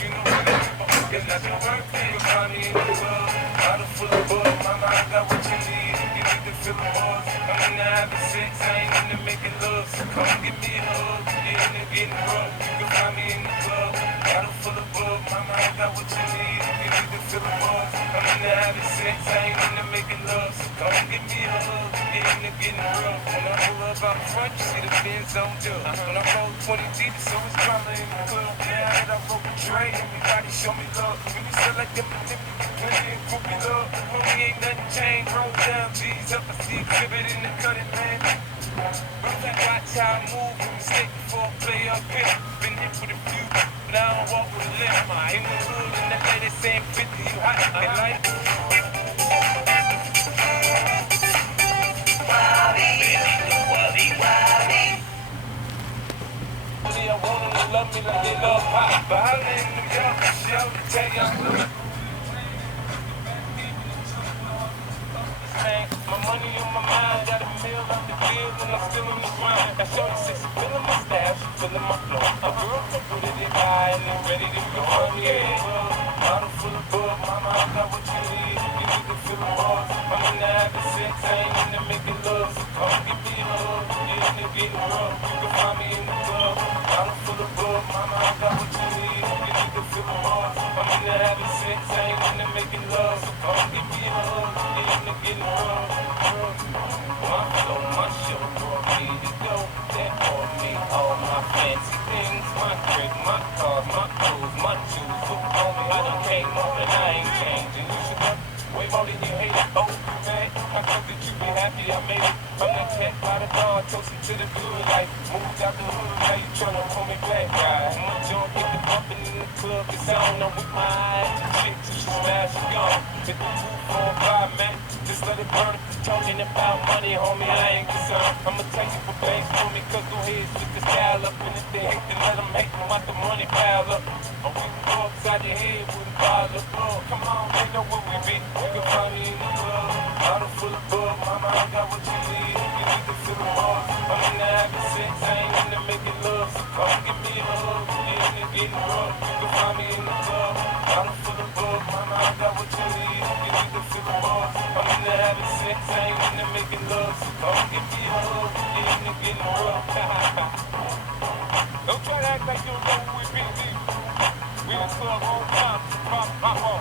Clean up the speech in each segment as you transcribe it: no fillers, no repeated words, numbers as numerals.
you know what it's for. It's not your birthday. You can find me in the club. Bottle full of bug. Mama, I got what you need. You need to feel the buzz. I'm into having sex. I ain't into making love. So come give me a hug. You're into getting rough. You can find me in the club. Bottle full of bug. Mama, I got what you need. You need to feel the buzz. I'm into having sex. I ain't into making love. So come give me a hug. You're into getting rough. When I pull up out front, you see the Benz on dub. When I roll 20 deep, so it's drama in the club. Now that I roll with Dre, everybody show me love. When you sell like them, plenty of groupie love. Homie, ain't nothing changed. Roll down, G's up. I see exhibit in the cutting, man. Watch how I move. Mistake before I play up here. Been hit with a few, but I don't walk with a limp. In the hood, in the lady saying 50, you hot. They like I want them to love me like they love pop. But I live in New York, she always tell you I'm good. My money on my mind, got a meal on the bill, and I'm still in the grind. Now shorty says she feeling my style, she feeling my flow. A girl from Buddha, they high and they ready to go on, yeah. Bottle full of bug, mama, I got what you need. You need to feel the buzz. I'm in the having sex, I ain't into making love. So come give me a hug, you're into getting rough. You can find me in the club. Bottle full of bug, mama, I got what you need. You need to feel the buzz. I'm in the having sex, I ain't into making love. So come give me a hug, you're into getting rough. My flow, my show, me to go. That for me, all my fancy things, my crib, my cars, my clothes, my shoes. Look on me, I done came up and I ain't changing. You should have way more than you hate it. Oh, man, I thought that you be happy I made it. I'm that cat by the bar, toasted to the good life. Moved out the hood, now you tryna pull me back, right? My joint get the bumpin' in the club, cause I don't know with my eyes. Chick, till she smash, she gone. Hit the 245, man. Just let it burn. Talking about money, homie, I ain't concerned. I'ma take you for banks for me, cause go ahead, switch the style up. And if they hate, then let them hate them, let the money pile up. Or we can go upside your head with a bottle of bug. Come on, they know where we be. You can find me in the club. Bottle full of bug, mama, I got what you need. You need to feel the buzz. I'm in the having sex, I ain't into making love. So come give me a hug, you're into getting rough. You can find me in the club. Bottle full of bug, mama, I got what you need. You need to feel the buzz. I'm in the having sex, I ain't into making love. So come give me a hug, you're into getting rough. Don't try to act like you don't know who we be. We in the club all the time, pop on.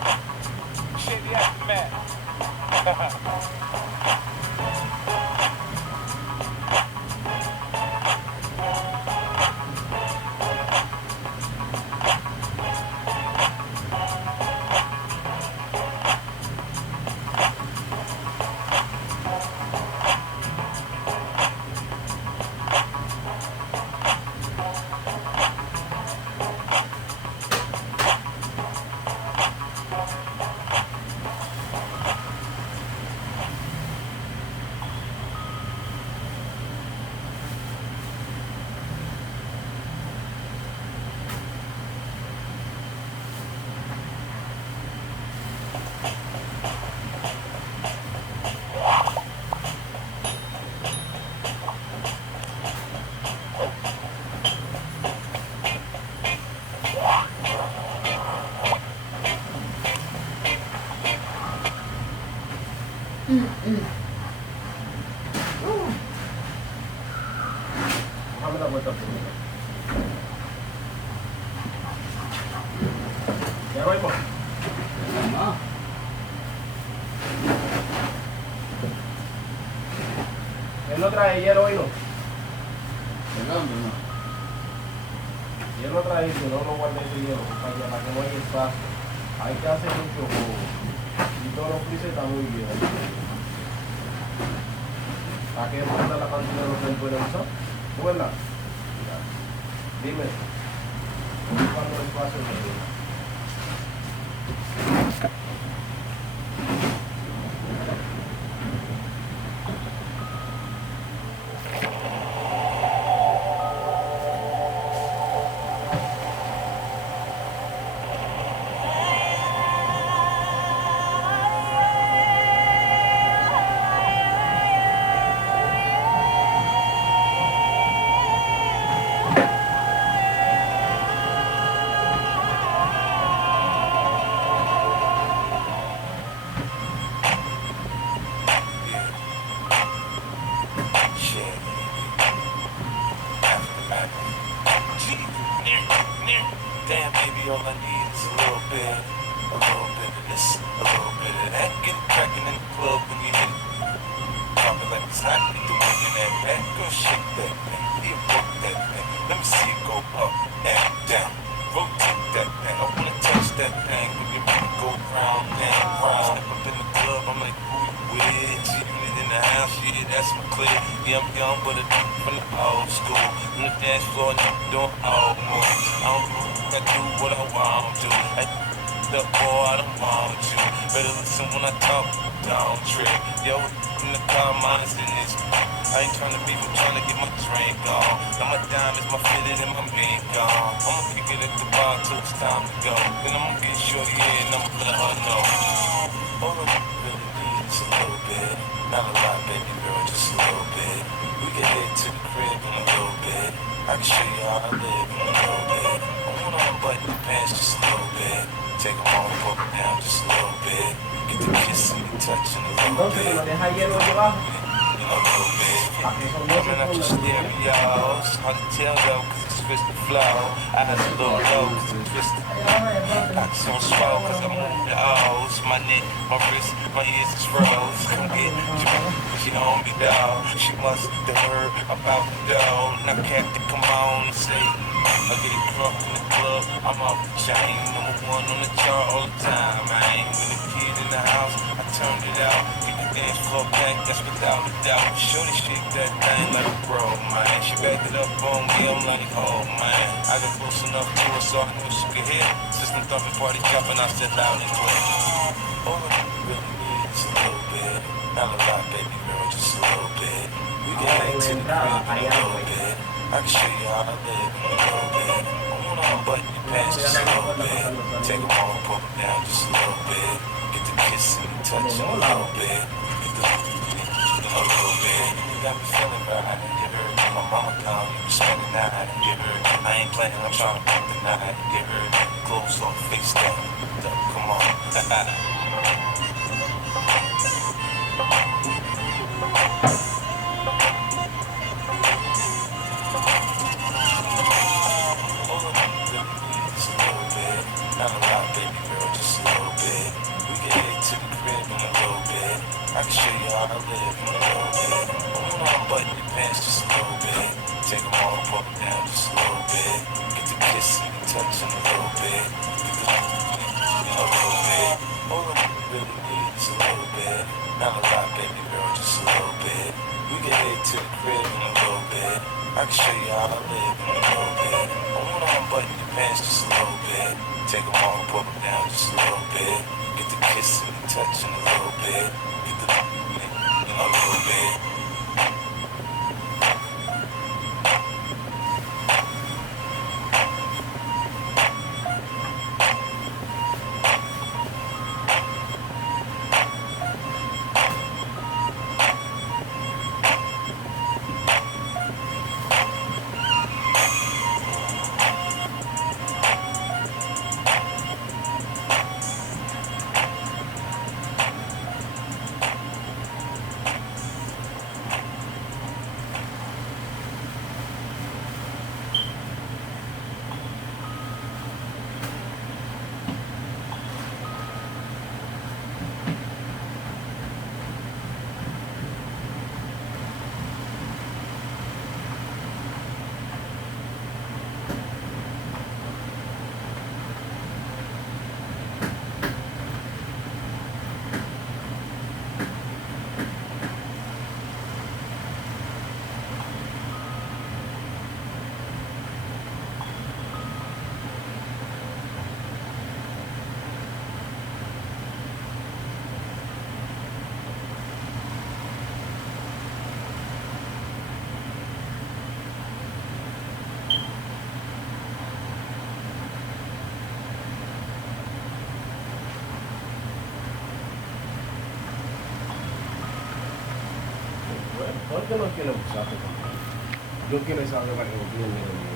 Shady aftermath. Él no trae hielo hoy, ¿no? No. Y él no trae, si no, no guarda ese hielo, compañía, para que no haya espacio. Hay que hacer mucho jugo. Y todos los frises están muy bien. ¿Para qué manda la cantidad de los que él puede usar? ¿Tú verdad? Dime. ¿Cuánto espacio tiene? clear. Yeah, I'm young, but a from the old school. On the dance floor, doing old moves. I do what I want to. The boy, I don't want you. Better listen when I talk, don't trip. Yo, in the car, mine's in this. I ain't tryna beef, I'm tryna get my drink on. Now my diamonds, my fitted, and my mink on. I'ma kick it at the bar till it's time to go. Then I'ma get shorty here and I'ma let her know. All I really need is a little bit. Not a lot, baby girl, just a little bit. We can head to the crib in a little bit. I can show you how I live in a little bit. I wanna unbutton your pants just a little bit. Take them all, put them down just a little bit. Get the kissing and touching a little Entonces, bit. lo deja hielo debajo. A little bit. Para que esos no se Coming out your pongan. stereos. Hard to tell though, cause it's twist the flow. I had a little low, cause it's twist the pockets on swell, cause I'm on the O's. My neck, my wrist, my ears is froze. Come get you, she on me, dog. She must have heard about the dough. Now, Captain, come on and say, I get it drunk in the club, I'm off the chain. Number one on the chart all the time. I ain't with a kid in the house, I turned it out. Get the dance floor back, that's without a doubt. Shorty shake that thing like a pro, man. She backed it up on me, I'm like, oh man. I got close enough to her so I knew she could hear. System thumping, party jumping, I said loud and clear. All I really need is a little bit. Not a lot, baby girl, just a little bit. We can head to the crib in a little bit. I can show you how I live in a little bit. I wanna unbutton your pants just a little bit. Take them all, put them down just a little bit. Get the kissing and touching a little bit. Get the a little bit. You got me feeling right. Get her. My mama come, you spend the night. Get her. I ain't playing, I'm trying to put the night. Get her. Clothes on, face down. Come on. Not a lot, baby girl, just a little bit. We can head to the crib in a little bit. I can show you how I live in a little bit. I wanna unbutton your pants just a little bit. Take them all, put them down just a little bit. Get the kissing and touching a little bit. Get the a little bit. All I really need is a little bit. Not a lot, baby girl, just a little bit. We can head to the crib in a little bit. I can show you how I live in a little bit. I wanna unbutton your pants just a little bit. Take them all, put them down just a little bit. Get the kissing and touching a little bit. Get the a little bit. ¿Por qué no quiere usarte? Yo quiero saber para que no tiene.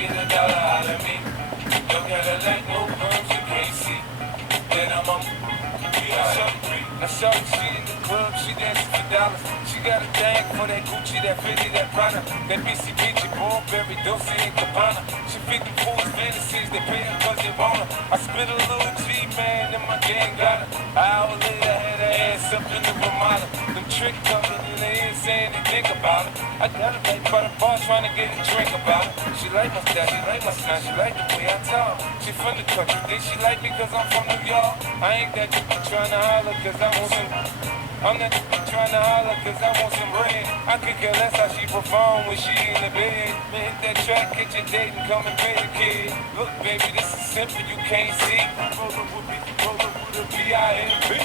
get a dollar out of me. No Cadillac, no perms, you can't see. Then I'm on now shorty, she in the club, she dancing for dollars. She got a thing for that Gucci, that Fendi, that Prada, that BCBG, Burberry, Dolce and Gabbana. She feed them fools fantasies, they pay her cause they want her. I spit a little G, man, and my gang got her. An hour later, had her ass up in the Ramada. Them trick coming in the end saying they think about it. I got her right by the bar trying to get a drink about it. She like my style, she like my smile, she like the way I talk. She from the country, then she like me cause I'm from New York. I ain't that you trying to holler cause I want some. I'm not trying to holler cause I want some bread. I could care less how she perform when she in the bed. Man, hit that track, get your date and come and pay the kid. Look baby, this is simple, you can't see. Roller with a B-I-M-B.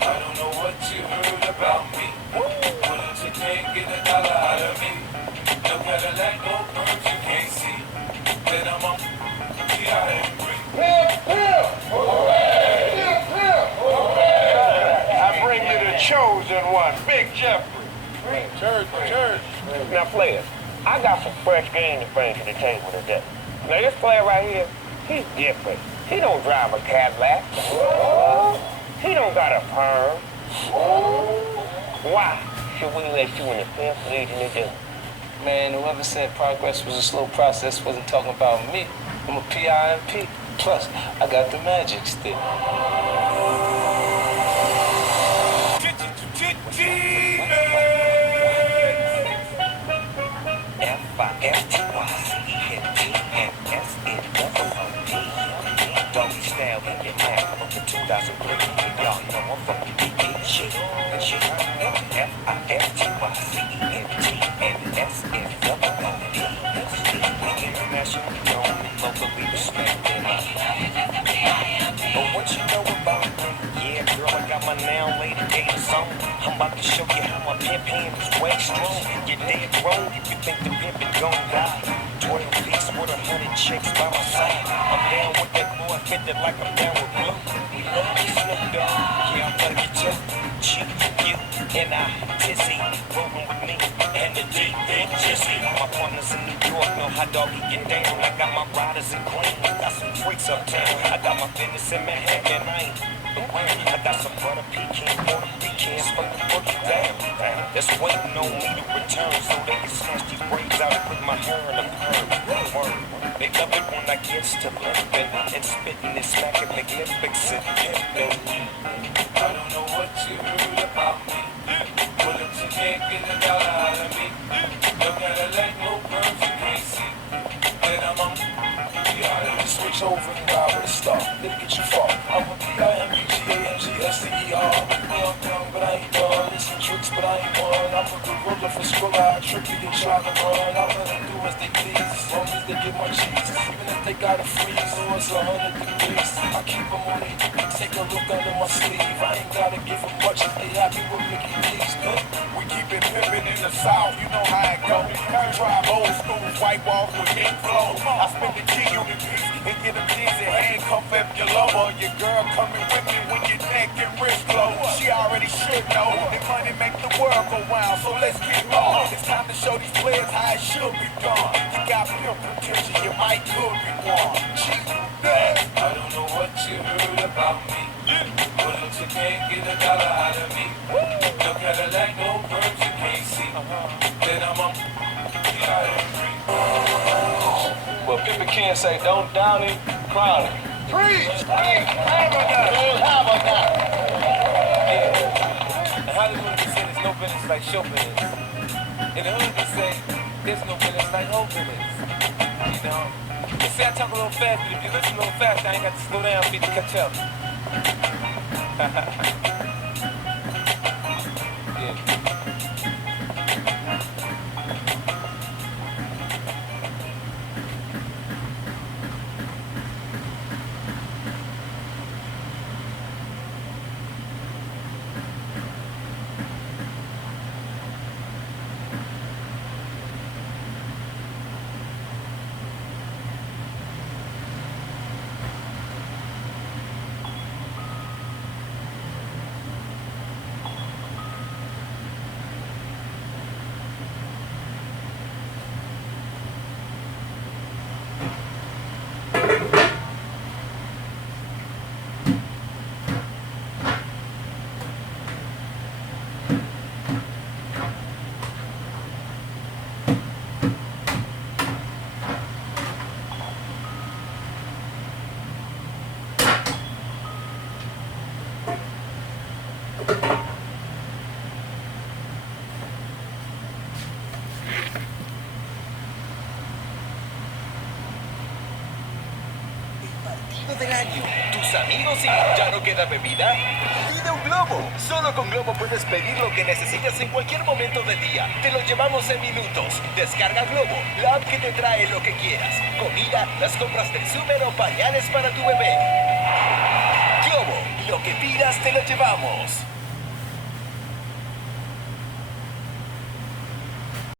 I don't know what you heard about me. But if you can't get a dollar out of me, no Cadillac, no perms, you can't see. Then I'm on B-I-M-B. I bring you the chosen one, Big Jeffrey. Church. Now, players, I got some fresh game to bring to the table today. Now, this player right here, he's different. He don't drive a Cadillac. He don't got a perm. Why should we let you in the fifth legion to do? Man, whoever said progress was a slow process wasn't talking about me. I'm a PIMP. Plus, I got the magic stick. F-I-F-T-Y-C-E-N-T-N-S-N-W-O-P. Doggy style in your mouth from 2003. Y'all know I'm fucking big shit. F-I-F-T-Y-C-E-N-T-N-S-N-W-O-P. We internationally known and locally respected. But what you know about me? Yeah, girl, I got my now lady gators on. I'm about to show you how my pimp hand is way strong. You're dead wrong if you think the pimpin' gon' die. 12 piece with 100 chicks by my side. I'm down with that boy, fitted like I'm down with blue. We love this Snoop Dogg, yeah, I'm like you too. G, you, and I, Tizzy, rolling with me, and the D, Big Jizzy. My partners in New York know how doggy get down. I got my riders in Queens, got some freaks uptown. I got my business in Manhattan, I ain't around. I got some butter pecan, Puerto Ricans from the boogie down. That's waiting on me to return so they can snatch these braids out and put my hair in a perm. They love it when I get to limping and spitting and smacking magnificent pimping. I don't know what you heard about me. But if you can't get a dollar out of me, no Cadillac, no perms, you can't see. Then I'm on B-I-M-B. Switch over and ride with a star. Let it get you far. I'm a B-I-M-B-G-A-M-G-S-T-E-R. I'm young, but I ain't done. There's some tricks, but I ain't one. I'm a gorilla for Skrilla. I trick you and try to run. I let them do as they please, as long as they get my cheese. Even if they gotta freeze or it's 100 degrees, I keep them on it. Take a look under my sleeve. I ain't gotta give them much if they happy with Mickey D's. We keep it pimpin' in the South, you know how it go. Drive old school, white walls with ink flow. I spend the G on the beat and get them dizzy. Handcuff up your lover, your girl coming with me when your neck and wrist close. She already should know that money make the world go round, so let's get on. It's time to show these players how it should be done. You got pimp potential, you might could be one. Cheap, I don't know what you heard about me. But if you can't get a dollar out of me, no Cadillac, no perms, you can't see. Then I'm on B-I-M-B. Well, people can't say, don't down him, crown him. preach, have In Hollywood, they say there's no business like show business. In the hood, they say there's no business like whole business. You know? They say I talk a little fast, but if you listen a little fast, I ain't got to slow down for you to catch up. Partido del año. Tus amigos y ya no queda bebida. Pide un Globo. Solo con Globo puedes pedir lo que necesitas en cualquier momento del día. Te lo llevamos en minutos. Descarga Globo, la app que te trae lo que quieras. Comida, las compras del súper o pañales para tu bebé. Globo, lo que pidas te lo llevamos.